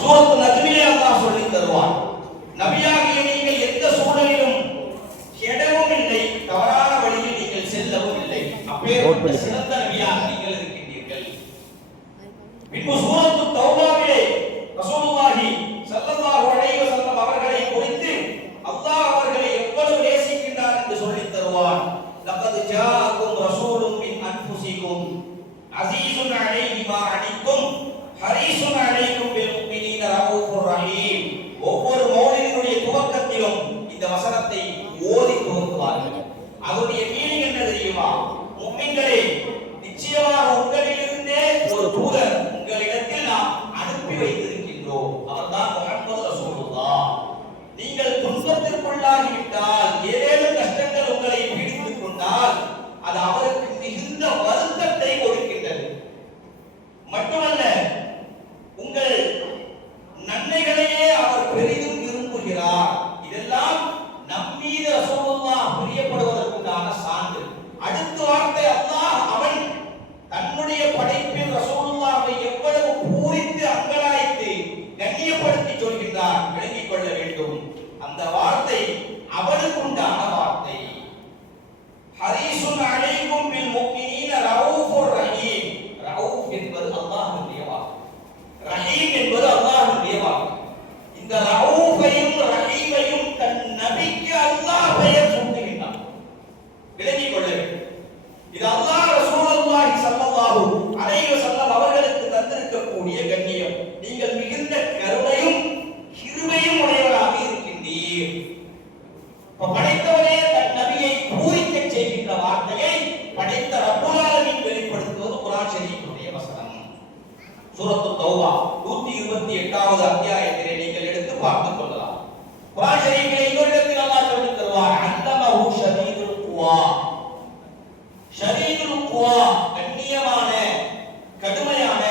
சூரத்து நஜ்மிலே அல்லாஹ் சொல்லி தருவான். நபியாகிய நீங்கள் எந்த சூழலிலும் கெடவும் இல்லை, தவறான வழியில் நீங்கள் செல்லவும் இல்லை. அப்பேற்பட்ட சிறந்த நபியாக நீங்கள் இருக்கின்றீர்கள். பின்பு சூரத்து தௌபாவிலே ரசூலுல்லாஹி ஸல்லல்லாஹு அலைஹி வஸல்லம் அவர்களை குறித்து அல்லாஹ் அவர்களை எவ்வளவு நேசிக்கின்றார் என்று சொல்லி தருவான். லகத் ஜாஅக்கும் ரசூலுன் மின் அன்ஃபுசிக்கும் அஸீஸுன் அலைஹி மா அனித்தும் ஹரீஸுன் அலைக்கும் பில் முஃமினீன ரഊஃபுர் ரஹீம். ஒவ்வொரு மௌலிதினுடைய துவக்கத்திலும் இந்த வசனத்தை ஓதி துவங்குவார்கள். அதனுடைய மீனிங் என்ன தெரியுமா? முஃமின்களே, நிச்சயமாக உங்களிலிருந்தே ஒரு தூதர் உங்களிடத்தில் நாம் அனுப்பி வைத்திருக்கின்றோம். அவர்தான் முஹம்மது ரசூலுல்லாஹ். நீங்கள் துன்பத்திற்குள்ளாகிவிட்டால், ஏதேனும் கஷ்டங்கள் உங்களை பிடித்துக் கொண்டால், அது அவருக்கு மிகுந்த வருத்தத்தை கொடுக்கின்றது. மட்டுமல்ல, உங்கள் நன்மைகளையே அவர் பெரிதும் விரும்புகிறார். இதெல்லாம் நம்மீது ரசூலுல்லாஹ் பிரியப்படுவதற்குண்டான சான்று. அடுத்த வார்த்தை அல்லாஹ் அவன் தன்னுடைய படைப்பில் ரசூலுல்லாஹை எவ்வளவு பூரித்து அங்கலாய்த்து கண்ணியப்படுத்தி சொல்கின்றார். விளங்கிக் கொள்ள வேண்டும். அந்த வார்த்தை அவனுக்குண்டான வார்த்தை. ஹரீஸுன் அலைக்கும் பில் முஃமினீன ரഊஃபுர் ரஹீம். ரഊஃப் என்பது அல்லாஹ்வுடைய வார்த்தை, ரஹீம் என்பது அல்லாஹ்வுடைய வார்த்தை. இந்த ரഊஃபையும் ரஹீமையும் தன் நபிக்கு அல்லாஹ் பெயர் சூட்டுகின்றான். விளங்கிக் கொள்ள வேண்டும். இது அல்லாஹ் ரசூலுல்லாஹி ஸல்லல்லாஹு அலைஹி வஸல்லம் அவர்களுக்கு தந்திருக்கக்கூடிய கண்ணியம். நீங்கள் மிகுந்த கருணையும் கிருபையும் உடையவராக இருக்கின்றீர். படைத்தவரே தன் நபியை பூரிக்க செய்கின்ற வார்த்தையை படைத்த ரப்பல் ஆலமீன் வெளிப்படுத்துவது குர்ஆன் ஷரீஃபுடைய வசனம். சூரத்து தௌபா 128வது அத்தியாயத்திலே நீங்கள் எடுத்து பார்த்துக் கொள்ளலாம். குர்ஆன் ஷரீஃபிலே இன்னொரு இடத்தில் அல்லாஹ் சொல்லித் தருவார், அல்லமஹு ஷதீதுல் குவா. ஷதீதுல் குவா, கண்ணியமான கடுமையான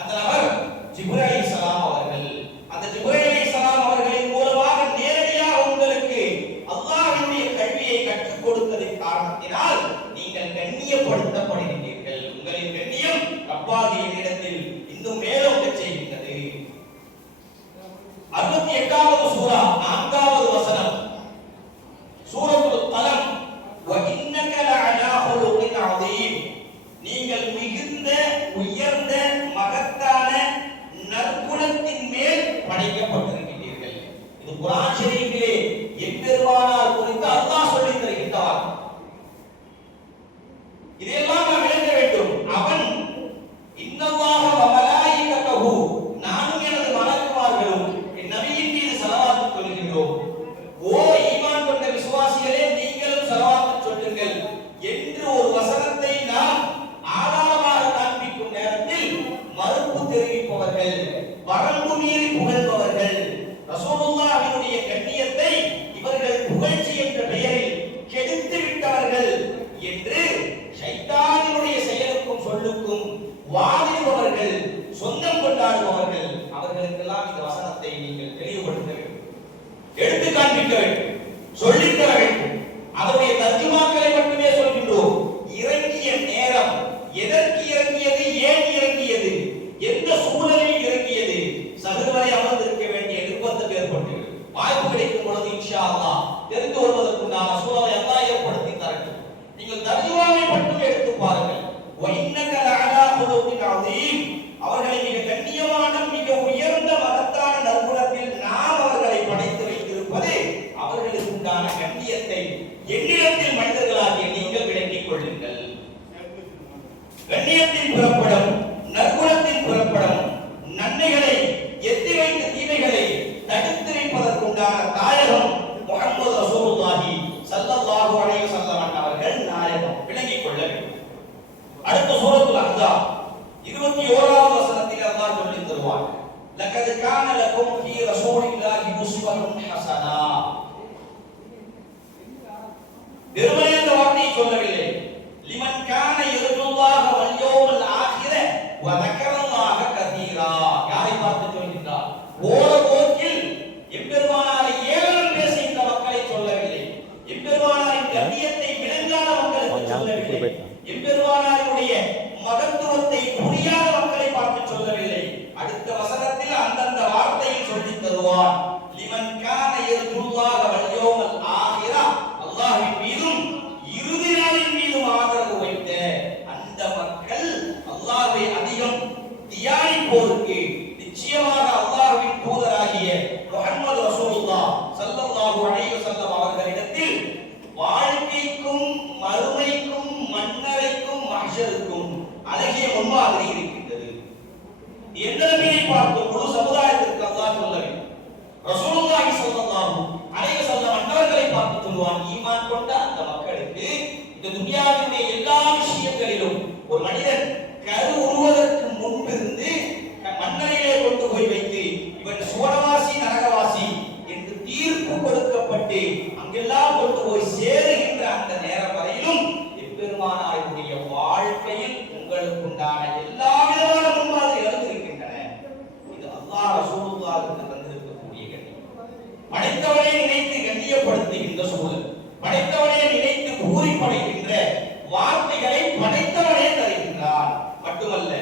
அந்த நபர் ஜிப்ரீல் அலைஹிஸ்ஸலாம் அவர்கள். அந்த ஜிப்ரீல் அலைஹிஸ்ஸலாம் அவர்களின் மூலமாக நேரடியாக உங்களுக்கு அல்லாஹ்வுடைய கல்வியை கற்றுக் கொடுத்ததின் காரணத்தினால் நீங்கள் கண்ணியப்படுத்தப்படுகின்றீர்கள். உங்களின் கண்ணியம் ரப்பாகிய இடத்தில் இன்னும் மேலோங்க செய்கின்றது. 68வது சூரா 4வது வசனம், சூரத்துல் கலம். வ இன்னக லஅலா ஹுலுகின் அதீம். நீங்கள் மிகுந்த உயர்ந்த மகத்தான நற்குணத்தின் மேல் படைக்கப்பட்டிருக்கிறீர்கள். இது குர்ஆன் ஷரீஃபிலே எம்பெருமானார் குறித்து அல்லாஹ் சொல்லித் தருகின்றார். இதெல்லாம் நாம் விளங்க வேண்டும். அவன் இன்னல்லாஹ வ மலாயிகத்தஹு, நானும் எனது மலக்குமார்களும் என் நபியின் மீது ஸலவாத் சொல்லுகின்றோம். ஓ ஈமான் கொண்ட விசுவாசிகளே, நீங்களும் ஸலவாத் சொல்லுங்கள் என்று ஒரு வசனத்தை நாம் ஆதாரமாக காண்பிக்கும் நேரத்தில் மறுப்பு தெரிவிப்பவர்கள், வரம்பு மீறி புகழ்பவர்கள், ரசூலுல்லாஹ்வினுடைய கண்ணியத்தை இவர்கள் புகழ்ச்சி என்ற பெயரில் கெடுத்து விட்டவர்கள் என்று ஷைத்தானினுடைய செயலுக்கும் சொல்லுக்கும் வாதிடுபவர்கள், சொந்தம் கொண்டாடுபவர்கள், அவர்களுக்கெல்லாம் இந்த வசனத்தை நீங்கள் தெளிவுபடுத்த வேண்டும், எடுத்து காண்பிக்க வேண்டும், சொல்லித் தர வேண்டும். அதனுடைய தர்ஜுமாக்களை மட்டுமே சொல்கின்றோம். இறங்கிய நேரம், எதற்கு இறங்கியது, ஏன் இறங்கியது, எந்த சூழலில் இறங்கியது, சகோதரரை அமர்ந்திருக்க வேண்டிய நிர்பந்தம் ஏற்பட்டது. வாய்ப்பு கிடைக்கும் பொழுது இன்ஷா அல்லாஹ் தெரிந்து கொள்வதற்குண்டான சூழலை அல்லாஹ் ஏற்படுத்தி தரட்டும். நீங்கள் தர்ஜுமாவை மட்டும் எடுத்து பாருங்கள். வ இன்னக லஅலா ஹுலுகின் அதீம். அவர்களை மிக கண்ணியமான மிக உயர்ந்த மகத்தான நற்குணத்தில் நாம் அவர்களை படைத்து வைத்திருப்பது அவர்களுக்கு உண்டான கண்ணியத்தை என்னிடத்தில் மனிதர்களாகிய நீங்கள் விளங்கிக் கொள்ளுங்கள். கண்ணியத்தின் புறப்படும், நற்குணத்தின் புறப்படும், நன்மைகளை எத்தி வைத்த தீமைகளை தடுத்து வைப்பதற்குண்டான தாயகம் முஹம்மது ரசூலுல்லாஹி ஸல்லல்லாஹு அலைஹி வஸல்லம் அவர்கள் நாயகம். விளங்கிக் கொள்ள வேண்டும். அடுத்த சூரத்துல் அஹ்ஸாப் 21வது வசனத்தில் அல்லாஹ் சொல்லித் தருவார், லகத் கான லகும் ஃபீ ரசூலில்லாஹி உஸ்வத்துன் ஹஸனா. வெறுமனே இந்த வார்த்தையை சொல்லவில்லை. லிமன் கான யர்ஜுல்லாஹ வல் யௌமல் ஆகிர வ தக்கரல்லாஹ கதீரா. யாரை பார்த்து சொல்கின்றார்? போற போக்கில் எம்பெருமானாரை ஏளனம் பேசுகின்ற மக்களை சொல்லவில்லை. எம்பெருமானாரின் கண்ணியத்தை விளங்காத மக்களுக்கு சொல்லவில்லை. எம்பெருமானாருடைய மகத்துவத்தை புரியாத மக்களை பார்த்து சொல்லவில்லை. அடுத்த வசனத்தில் அந்த சொல்லுவான், லிமன் கான யர்ஜுல்லாஹ வல் யௌமல் ஆகிரா, அல்லாஹ்வின் மீதும் இறுதி நாளின் மீதும் ஆதரவு வைத்த அந்த மக்கள் அல்லாஹ்வை அதிகம் தியானிப்போருக்கு நிச்சயமாக அல்லாஹ்வின் தூதராகிய முஹம்மது ரசூலுல்லாஹ் ஸல்லல்லாஹு அலைஹி வஸல்லம் அவர்களிடத்தில் வாழ்க்கைக்கும் மறுமைக்கும் மன்னரைக்கும் மஹ்ஷருக்கும் அழகிய முன்மாதிரி இருக்கின்றது. எந்த நபியை பார்த்து முழு சமுதாயத்திற்கு அல்லாஹ் சொல்ல வேண்டும். ரசூலுல்லாஹி ஸல்லல்லாஹு அலைஹி வஸல்லம் அன்னவர்களை பார்த்து சொல்வான், ஈமான் கொண்ட அந்த மக்களுக்கு இந்த துன்யாவினுடைய எல்லா விஷயங்களிலும் ஒரு மனிதன் கரு உருவதற்கு முன்பிருந்து மன்னரையிலே கொண்டு போய் வைத்து இவன் சுவனவாசி நரகவாசி என்று தீர்ப்பு கொடுக்கப்பட்டு அங்கெல்லாம் கொண்டு போய் சேருகின்ற அந்த நேரம் வரையிலும் எம்பெருமானாருடைய வாழ்க்கையில் உங்களுக்கு உண்டான எல்லா விதமான முன்மாதிரிகளும் இருக்கின்றன. இது அல்லாஹ் ரசூலுல்லாஹ்வுக்கு தந்திருக்கக்கூடிய கண்ணியம். படைத்தவனை நினைத்து கண்ணியப்படுத்துகின்ற சூழல், படைத்தவனை நினைத்து பூரிப்படைகின்ற வார்த்தைகளை படைத்தவனே தருகின்றான். மட்டுமல்ல,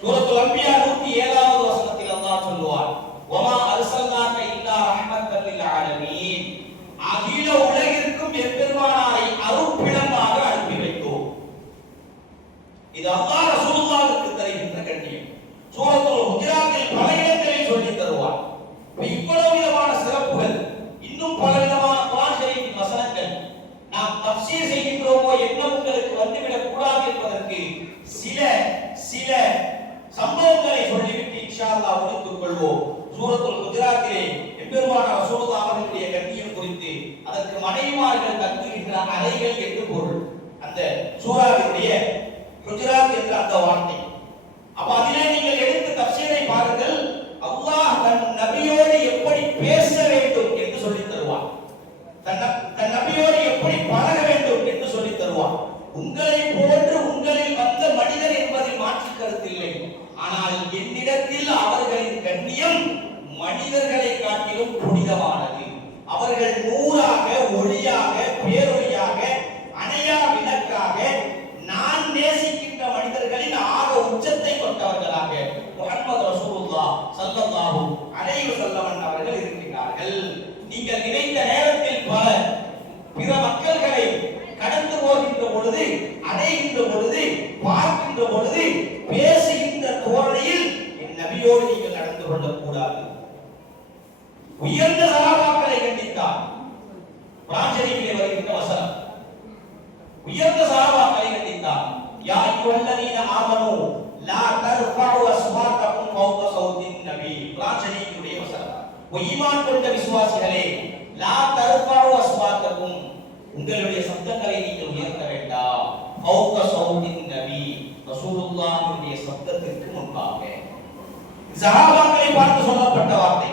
சூரத்துல் அன்பியா 107வது வசனத்தில் அல்லாஹ் சொல்லுவார், வமா அர்சல்னாக இல்லா ரஹ்மத்தல் லில் ஆலமீன், அகில உலகிற்கும் எம்பெருமானாரை அருட்பிழமாக அனுப்பி வைத்தோம். இது அல்லாஹ் ரசூலுல்லாஹ்வுக்கு தருகின்ற கண்ணியம். சூரத்துல் ஹுஜராத்தில் பல இடங்களில் சொல்லி தருவார். இவ்வளவு விதமான சிறப்புகள், இன்னும் பல விதமான குர்ஆன் ஷரீஃபின் வசனங்கள் நாம் தஃப்சீர் செய்கின்றோமோ என்ன உங்களுக்கு வந்துவிடக் கூடாது என்பதற்கு சில சம்பவங்களை சொல்லிவிட்டு இன்ஷா அல்லாஹ் முடித்துக் கொள்வோம். சூரத்துல் ஹுஜராத்திலே எம்பெருமானார் ரசூலுல்லாஹ் அவர்களுடைய கண்ணியம் குறித்து அதற்கு மனைவிமார்கள் தங்குகின்ற அறைகள் என்று பொருள். அந்த சூராவினுடைய ஹுஜராத் என்ற அந்த வார்த்தை. அப்ப அதிலே நீங்கள் எடுத்து தஃப்சீரை பாருங்கள். அல்லாஹ் தன் நபியோடு எப்படி பேச வேண்டும் என்று சொல்லி தருவார். தன் நபியோடு எப்படி பழக வேண்டும் என்று சொல்லி தருவார். உங்களை போன்று உங்களில் வந்த மனிதர் என்பதில் மாற்று கருத்தில்லை. ஆனால் என்னிடத்தில் அவர்களின் கண்ணியம் மனிதர்களை காட்டிலும் புனிதமானது. அவர்கள் நூறாக, ஒளியாக, பேரொளியாக, அணையா விளக்காக, நான் நேசிக்கின்ற மனிதர்களின் ஆக உச்சத்தை கொண்டவர்களாக முஹம்மது ரசூலுல்லாஹ் ஸல்லல்லாஹு அலைஹி வஸல்லம் அவர்கள் இருக்கிறார்கள். நீங்கள் நினைத்த நேரத்தில் பிற மக்கள்களை கடந்து போகின்ற பொழுது, அடைகின்ற பொழுது, பார்க்கின்ற பொழுது, பேசுகின்ற தோரணையில் என் நபியோடு நீங்கள் நடந்து கொள்ளக்கூடாது. உயர்ந்த சஹாபாக்களை கண்டித்தார். குர்ஆன் ஷரீஃபிலே வருகின்ற வசனம், உயர்ந்த சஹாபாக்களை கண்டித்தார். யா அய்யுஹல்லதீன ஆமனூ லா தர்ஃபஉ அஸ்வாத்தகும் ஃபௌக ஸௌத்தின் நபி. குர்ஆன் ஷரீஃபினுடைய வசனம். ஈமான் கொண்ட விசுவாசிகளே, லா தர்ஃபஉ அஸ்வாத்தகும், உங்களுடைய சப்தங்களை நீங்கள் உயர்த்த வேண்டாம். ஃபௌக ஸௌத்தின் நபி, ரசூலுல்லாஹ்வுடைய சப்தத்திற்கு முன்பாக. சஹாபாக்களை பார்த்து சொல்லப்பட்ட வார்த்தை,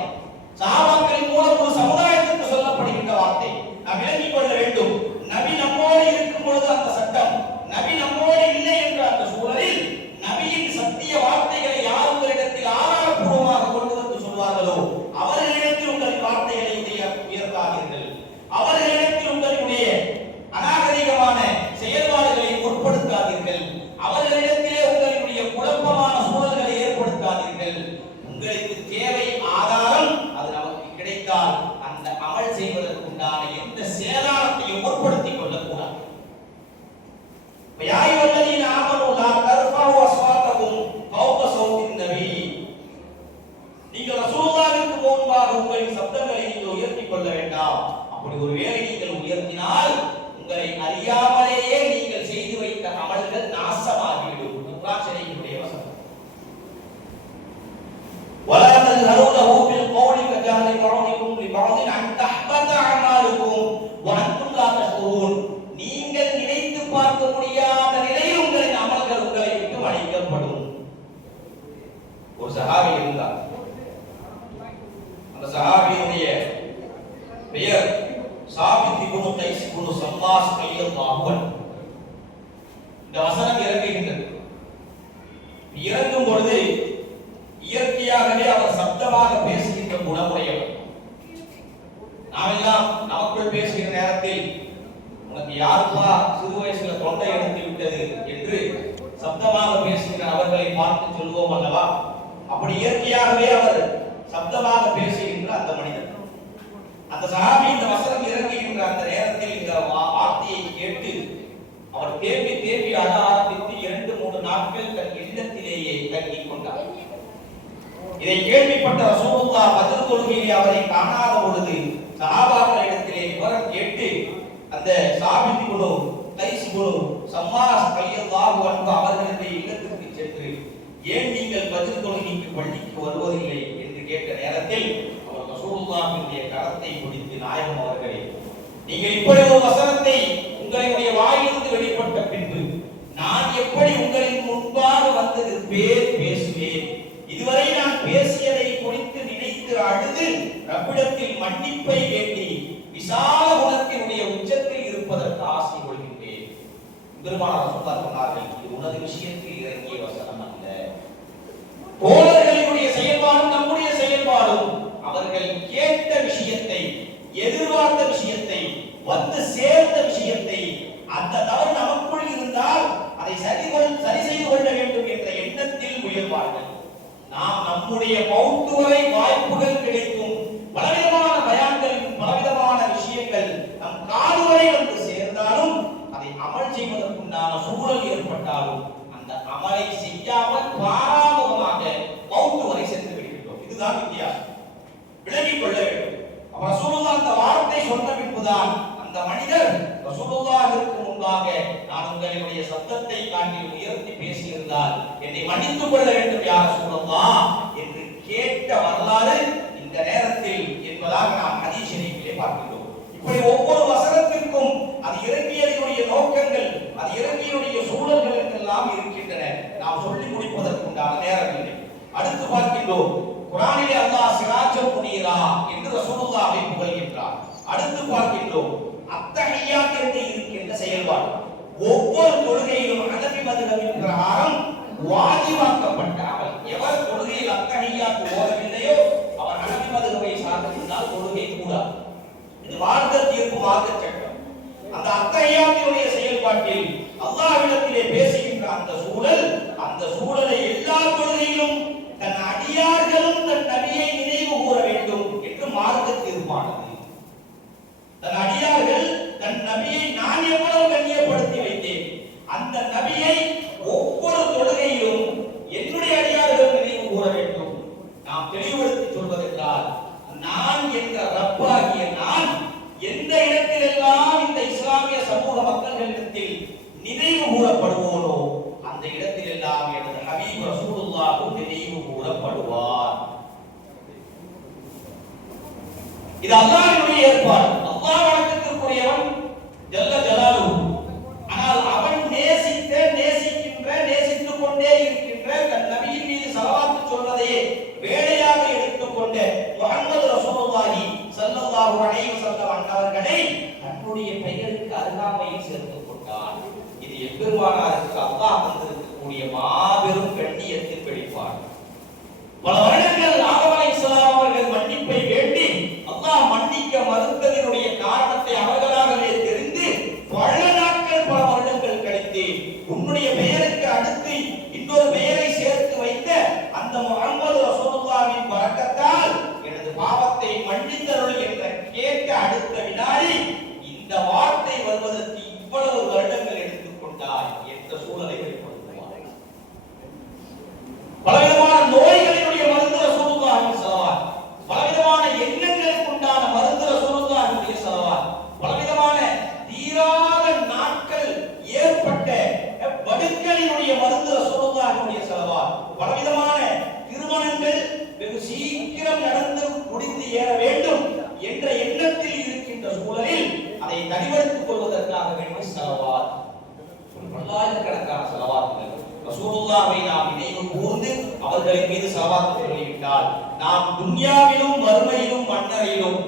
சஹாபாக்களின் மூலம் ஒரு சமுதாயத்திற்கு சொல்லப்படுகின்ற வார்த்தை. நாம் விளங்கிக் கொள்ள வேண்டும். நபி நம்மோடு இருக்கும் பொழுது அந்த சட்டம், நபி நம்மோடு இல்லை என்ற அந்த சூழலில் நபியின் சத்திய வார்த்தைகளை யார் உங்களிடத்தில் ஆதாரப்பூர்வமாக கொண்டு வந்து சொல்வார்களோ அவர்களிடத்தில் உங்கள் வார்த்தைகளை உயர்த்தாதீர்கள். அவர்களிடத்தில் உங்களுடைய அநாகரிகமான செயல்பாடுகளை முற்படுத்தாதீர்கள். அவர்களிடத்திலே உங்களுடைய குழப்பமான சூழல்களை ஏற்படுத்தாதீர்கள். உங்களுக்கு தேவை ஆதாரம், அது நமக்கு கிடைத்தால் அந்த அமல் செய்வதற்கு உண்டான எந்த சேதாரத்தையும் முற்படுத்திக் கொள்ளக்கூடாது. யா அய்யுஹல்லதீன ஆமனூ லா தர்ஃபஉ அஸ்வாத்தகும் ஃபௌக ஸௌத்தின் நபி, நீங்கள் ரசூலுல்லாஹ்வுக்கு முன்பாக உங்களின் சப்தங்களை நீங்கள் உயர்த்திக் கொள்ள வேண்டாம். அப்படி ஒருவேளை நீங்கள் உயர்த்தினால் உங்களை அறியாமலேயே நீங்கள் செய்து வைத்த அமல்கள் நாசமாகிவிடும். குர்ஆன் ஷரீஃபினுடைய வசனம். வலா தஜ்ஹரூ பில் கௌலி கஜஹரி பஅதிக்கும் லிபஅதின் அன் தஹ்பத அமாலுக்கும் வ அன்தும் லா தஷ்குரூன். நீங்கள் நினைத்து பார்க்க முடியாத நிலையில் உங்களின் அமல்கள் உங்களை விட்டு அழிக்கப்படும். ஒரு சஹாபி இருந்தார். அந்த சஹாபியுடைய பெயர் சாபித் இப்னு கைஸ் இப்னு ஸம்மாஸ் ரலியல்லாஹு அன்ஹு. இந்த வசனம் இறங்குகின்றது. இறங்கும் பொழுது இயற்கையாகவே அவர் சப்தமாக பேசுகின்ற குணமுடையவர். நாமெல்லாம் நமக்குள் பேசுகிற நேரத்தில் உனக்கு யாருப்பா சிறு வயசுல தொண்டை எடுத்து விட்டது என்று சப்தமாக பேசுகிற அவர்களை பார்த்து சொல்வோம் அல்லவா? அப்படி இயற்கையாகவே அவர் சப்தமாக பேசுகின்ற அந்த மனிதன். அந்த சஹாபி இந்த வசனம் இறங்குகின்ற அந்த நேரத்தில் இந்த வார்த்தையை கேட்டு அவர் தேம்பி தேம்பி அழ ஆரம்பித்து 2-3 நாட்கள் தன் இல்லத்திலேயே தங்கிக் கொண்டார். இதை கேள்விப்பட்ட ரசூலுல்லாஹ் பத்ர் தொழுகையிலே அவரை காணாத பொழுது சஹாபாக்களிடத்திலே விவரம் கேட்டு அந்த சாபித் குழு கைஸ் குழு சம்மாஸ் ரலியல்லாஹு அன்ஹு அவர்களுடைய இல்லத்திற்கு சென்று ஏன் நீங்கள் பத்ர் தொழுகைக்கு பள்ளிக்கு வருவதில்லை என்று கேட்ட நேரத்தில் அவர் ரசூலுல்லாஹ்வுடைய கரத்தை பிடித்து நாயகம் அவர்களே, நீங்கள் இப்படி ஒரு வசனத்தை உங்களுடைய வாயிலிருந்து வெளிப்பட்ட பின்பு நான் எப்படி உங்களின் முன்பாக வந்து பேசுவேன்? இதுவரை நான் பேசியதை குறித்து நினைத்து அழுது ரப்பிடத்தில் மன்னிப்பை வேண்டி விசால குணத்தினுடைய உச்சத்தில் இருப்பதற்கு ஆசை கொள்கின்றேன். பெருமானார் ரசூலுல்லாஹ் சொன்னார்கள், இது உனது விஷயத்தில் இறங்கிய வசனம் அல்ல. தோழர்களுடைய செயல்பாடும் நம்முடைய செயல்பாடும் அவர்கள் கேட்ட விஷயத்தை, எதிர்பார்த்த விஷயத்தை, வந்து சேர்ந்த விஷயத்தை, அந்த தவறு நமக்குள் இருந்தால் அதை சரி செய்து கொள்ள வேண்டும் என்ற எண்ணத்தில் முயல்வார்கள். நாம் நம்முடைய மௌத்து வரை வாய்ப்புகள் கிடைக்கும், பலவிதமான பயான்களின் பலவிதமான விஷயங்கள் நம் காது வரை வந்து சேர்ந்தாலும் அதை அமல் செய்வதற்குண்டான சூழல் ஏற்பட்டாலும் அந்த அமலை செய்யாமல் பாராமுகமாக மௌத்து வரை சென்று விடுகின்றோம். இதுதான் வித்தியாசம், விளங்கிக் கொள்ள வேண்டும். ரசூலுல்லாஹ் அந்த வார்த்தை சொன்ன பின்புதான் அந்த மனிதர் ரசூலுல்லாஹ்விற்கு முன்பாக நான் உங்களுடைய சத்தத்தை காட்டி உயர்த்தி பேசியிருந்தால் என்னை மன்னித்துக் கொள்ள வேண்டும் யா ரசூலுல்லாஹ் என்று கேட்ட வரலாறு இந்த நேரத்தில் என்பதாக நாம் ஹதீஸ் ஷரீஃபிலே பார்க்கிறோம். இப்படி ஒவ்வொரு வசனத்திற்கும் அது இறங்கியதனுடைய நோக்கங்கள், அது இறங்கியனுடைய சூழல்கள் எல்லாம் இருக்கின்றன. நாம் சொல்லி முடிப்பதற்குண்டான நேரம் இல்லை. அடுத்து பார்க்கின்றோம், குர்ஆனிலே அல்லாஹ் சிராஜம் முனீரா என்று ரசூலுல்லாஹ்வை புகழ்கின்றார். அடுத்து பார்க்கின்றோம், அத்தஹியாத் என்று இருக்கின்ற செயல்பாடு ஒவ்வொரு தொழுகையிலும் ஹனஃபி மذஹபின் பிரகாரம் வாஜிபாக்கப்பட்ட அமல். எவர் தொழுகையில் அத்தஹியாத் ஓதவில்லையோ அவர் ஹனஃபி மذஹபை சார்ந்திருந்தால் தொழுகை கூடாது. இது மார்க்க தீர்ப்பு, மார்க்க சட்டம். அந்த அத்தஹியாத்தினுடைய செயல்பாட்டில் அல்லாஹ்விடத்திலே பேசுகின்ற அந்த சூழலை எல்லா தொழுகையிலும் தன் அடியார்களும் தன் நபியை நினைவு கூற வேண்டும் என்று மார்க்க தீர்ப்பானது. தன் அடியார்கள் தன் நபியை நான் எவ்வளவு கண்ணியப்படுத்தி வைத்தேன், அந்த நபியை ஒவ்வொரு தொழுகையிலும் என்னுடைய அடியார்கள் நினைவு கூற வேண்டும். நாம் தெளிவுபடுத்தி சொல்வதென்றால், நான் என்ற ரப்பாகிய நான் எந்த இடத்திலெல்லாம் இந்த இஸ்லாமிய சமூக மக்களிடத்தில் நினைவு கூறப்படுவோனோ அந்த இடத்திலெல்லாம் எனது ஹபீப் ரசூலுல்லாஹ் நினைவு கூறப்படுவார். இது அல்லாஹ்வுடைய ஏற்பாடு. அல்லாஹ் வணக்கத்திற்குரியவன் ஜல்ல ஜலாலுஹு. ஆனால் அவன் நேசித்துக் கொண்டே இருக்கின்ற தன் நபியின் மீது ஸலவாத் சொல்வதையே வேலையாக எடுத்துக்கொண்ட முஹம்மது ரசூலுல்லாஹி ஸல்லல்லாஹு அலைஹி வஸல்லம் அவர்களை தன்னுடைய பெயருக்கு அருகாமையில் சேர்த்துக் கொண்டான். இது எம்பெருமானாருக்கு அல்லாஹ் தந்திருக்கக்கூடிய மாபெரும் கண்ணியத்தின் வெளிப்பாடு. பல வருடங்கள் ஆதம் அலைஹிஸ்ஸலாம் அவர்கள் மன்னிப்பை வேண்டி அல்லாஹ் மன்னிக்க மறுத்ததனுடைய காரணத்தை அவர்களாகவே தெரிந்து பல நாட்கள், பல வருடங்கள் கழித்து உன்னுடைய பெயருக்கு அடுத்து இன்னொரு பெயரை சேர்த்து வைத்த அந்த முஹம்மது ரசூலுல்லாஹ்வின் பரக்கத்தால் எனது பாவத்தை மன்னித்தருள் என்ற கேட்ட அடுத்த வினாடி இந்த வார்த்தை வருவதற்கு இவ்வளவு வருடங்கள் எடுத்துக்கொண்டாய் என்ற சூழலை வெளிப்படுத்துவார். பலவிதமான நோய்களினுடைய மருந்து ரசூலுல்லாஹின் ஸலவாத், பலவிதமான எண்ணங்களுக்கு உண்டான மருந்து ரசூலுல்லாஹினுடைய ஸலவாத், பலவிதமான தீராத நாட்கள் ஏற்பட்ட வடுக்களினுடைய மருந்து ரசூலுல்லாஹினுடைய ஸலவாத், பலவிதமான திருமணங்கள் வெகு சீக்கிரம் நடந்து முடிந்து ஏற வேண்டும் என்ற எண்ணத்தில் இருக்கின்ற சூழலில் அதை தனிவடுத்திக் கொள்வதற்காக வேண்டிய ஸலவாத், பல்லாயிரக்கணக்கான ஸலவாத்துகள் ரசூலுல்லாஹ்வை நாம் நினைவு கூர்ந்து அவர்களின் மீது ஸலவாத் சொல்லிவிட்டால் நாம் துன்யாவிலும் மறுமையிலும் மன்னரையிலும்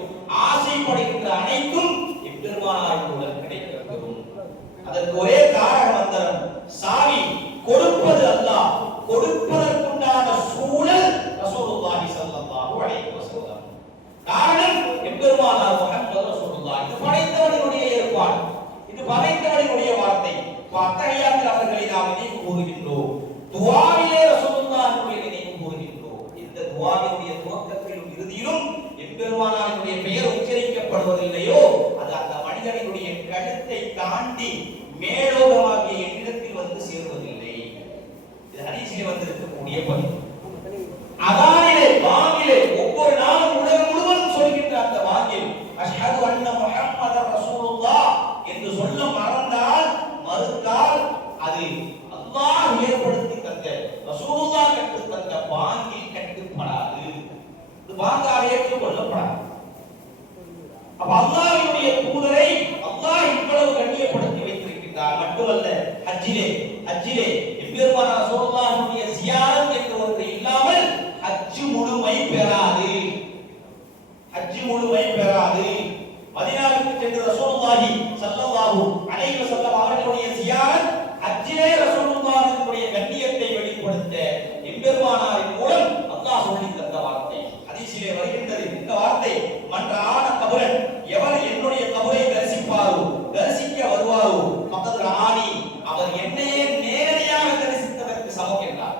ஆசைப்படுகின்ற அனைத்தும் எம்பெருமானாருடன் கிடைக்கப்பெறும். அதற்கு ஒரே காரண மந்திரம், சாவி கொடுப்பது அல்லாஹ், கொடுப்பதற்குண்டான சூழல் ரசூலுல்லாஹி ஸல்லல்லாஹு அலைஹி வஸல்லம். காரணம் எம்பெருமானார் முஹம்மது ரசூலுல்லாஹ். இது படைத்தவனுடைய ஏற்பாடு, இது படைத்தவனுடைய வார்த்தை. அத்தஹியாத்தில் அவர்களை நாம் நினைவு கூறுகின்றோம், துஆவிலே ரசூலுல்லாஹ்வுடைய நினைவு கூறுகின்றோம். இந்த துஆவினுடைய துவக்கத்தில் எம்பெருமானாருடைய பெயர் உச்சரிக்கப்படுவதில்லையோ அது அந்த மனிதனுடைய கழுத்தை தாண்டி மேலோகமாகிய என்னிடத்தில் வந்து சேருவதில்லை. இது ஹதீஸிலே வந்திருக்கக்கூடிய பதிவு. அதானிலே வாங்கிலே ஒவ்வொரு நாளும் உலகம் முழுவதும் சொல்கின்ற அந்த வாங்கில் அஷ்ஹது அன்ன முஹம்மதர் ரசூலுல்லாஹ் என்று சொல்ல மறுத்தால் அது அல்லாஹ் ஏற்படுத்தி தந்த ரசூலுல்லாஹ் கற்றுத் தந்த வாங்கில் கட்டுப்படாது. இது வாங்காக ஏற்றுக்கொள்ளப்படாது. அப்ப அல்லாஹ்வுடைய தூதரை அல்லாஹ் இவ்வளவு கண்ணியப்படுத்தி வைத்திருக்கிறார். மட்டுமல்ல ஹஜ்ஜிலே எம்பெருமானார் ரசூலுல்லாஹ்வுடைய ஜியாரத் என்ற ஒன்று இல்லாமல் ஹஜ் முழுமை பெறாது. மதீனாவுக்கு சென்ற ரசூலுல்லாஹி ஸல்லல்லாஹு அலைஹி வஸல்லம் அவர்களுடைய ஜியாரத் ஹஜ்ஜிலே ரசூலுல்லாஹ்வுடைய கண்ணியத்தை வெளிப்படுத்த எம்பெருமானாரின் மூலம் அல்லாஹ் சொல்லி தந்த வார்த்தை. ஹதீஸிலே வருகின்றது இந்த வார்த்தை, மன்றான கபரன், எவர் என்னுடைய கபரை தரிசிக்க வருவாரோ ஃபக்கத் ரஆனி, அவர் என்னையே நேரடியாக தரிசித்ததற்கு சமம் என்றார்.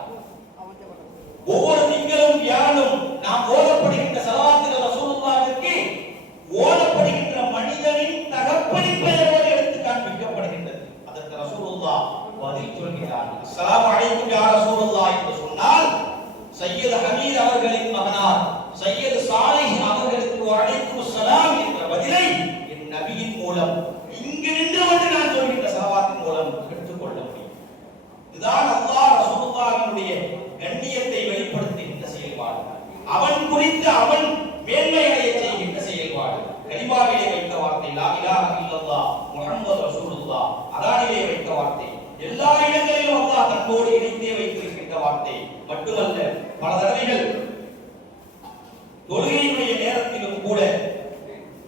ஒவ்வொரு திங்களும் வியாழனும் நாம் ஓதப்படுகின்ற ஸலவாத்துல் ரசூலுல்லாஹ்விற்கு ஓதப்படுகின்ற மனிதனின் தகப்பனின் பெயரோடு எடுத்து காண்பிக்கப்படுகின்றது. அதற்கு ரசூலுல்லாஹ் பதில் சொல்கிறார், அஸ்ஸலாமு அலைக்கும் யா ரசூலுல்லாஹ் என்று சொன்னால் சையத் ஹமீத் அவர்களின் மகனார் சையத் சாலிஹ் அவர்களுக்கு வலைக்கும் ஸலாம் என்ற பதிலை என் நபியின் மூலம் இங்கு நின்று வந்து நான் சொல்கின்ற ஸலவாத்தின் மூலம் பெற்றுக்கொள்ள முடியும். இதுதான் அல்லாஹ் ரசூலுல்லாஹ்வினுடைய கண்ணியத்தை வெளிப்படுத்துகின்ற செயல்பாடு. அவன் குறித்து அவன் மேன்மை அடைய செய்கின்ற செயல்பாடு. கலிமாவிலே வைத்த வார்த்தை லா இலாஹ இல்லல்லாஹ் முஹம்மது ரசூலுல்லாஹ், அதானிலே வைத்த வார்த்தை, எல்லா இடங்களிலும் அல்லாஹ் தன்னோடு இணைத்தே வைத்திருக்கின்ற வார்த்தை. மட்டுமல்ல, பல தடவைகள் தொழுகையுடைய நேரத்திலும் கூட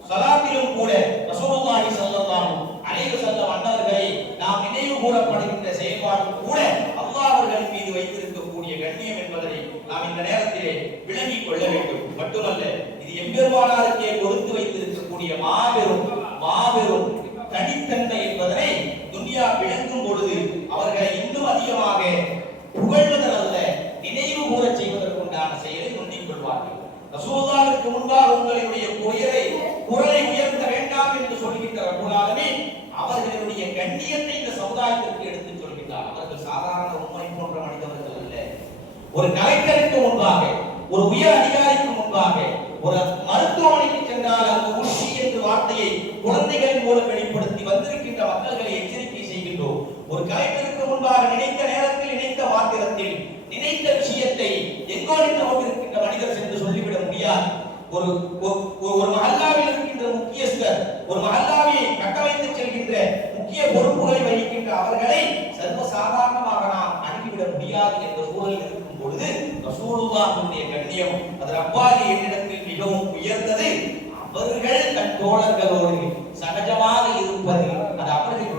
ஸலாத்திலும் கூட ரசூலுல்லாஹி ஸல்லல்லாஹு அலைஹி வஸல்லம் அன்னவர்களை நாம் நினைவு கூறப்படுகின்ற செயல்பாடு கூட அல்லாஹ் அவர்களின் மீது வைத்திருக்கக்கூடிய கண்ணியம் என்பதை நாம் இந்த நேரத்திலே விளங்கிக் கொள்ள வேண்டும். மட்டுமல்ல, இது எம்பெருமானாருக்கே கொடுத்து வைத்திருக்கக்கூடிய மாபெரும் தனித்தன்மை என்பதனை துன்யா விளங்கும் பொழுது அவர்களை இன்னும் அதிகமாக புகழ்வதல் அல்ல, நினைவு கூற செய்வதற்குண்டான செயலை முன்னிக் கொள்வார்கள். ரசூலுல்லாஹ்வுக்கு முன்பாக உங்களுடைய குரலை உயர்த்த வேண்டாம் என்று சொல்கின்ற ரப்பல் ஆலமீன் அவர்களுடைய கண்ணியத்தை இந்த சமுதாயத்திற்கு எடுத்துச் சொல்கிறார். அவர்கள் சாதாரண உண்மை போன்ற மனிதர்கள் அல்ல. ஒரு கலெக்டருக்கு முன்பாக, ஒரு உயர் அதிகாரிக்கு முன்பாக, ஒரு மருத்துவமனைக்கு சென்றால் அந்த உஷி என்ற வார்த்தையை குழந்தைகளின் மூலம் வெளிப்படுத்தி வந்திருக்கின்ற மக்களை எச்சரிக்கை செய்கின்றோம். ஒரு கலெக்டருக்கு முன்பாக நினைத்த நேரத்தில், நினைத்த மாத்திரத்தில், நினைத்த விஷயத்தை எங்கோ நின்று கொண்டிருக்கின்ற மனிதர் சென்று சொல்லிவிட முடியாது. ஒரு மஹல்லாவில் இருக்கின்ற முக்கியஸ்தர், ஒரு மஹல்லாவை கட்டமைத்து செல்கின்ற முக்கிய பொறுப்புகளை வகிக்கின்ற அவர்களை சர்வசாதாரணமாக நாம் அணுகிவிட முடியாது என்ற சூழல் இருக்கும் பொழுது ரசூலுல்லாஹ்வுடைய கண்ணியம் அது ரப்பாகி என்னிடத்தில் மிகவும் உயர்ந்தது. அவர்கள் தன் தோழர்களோடு சகஜமாக இருப்பது அது அவர்களுடைய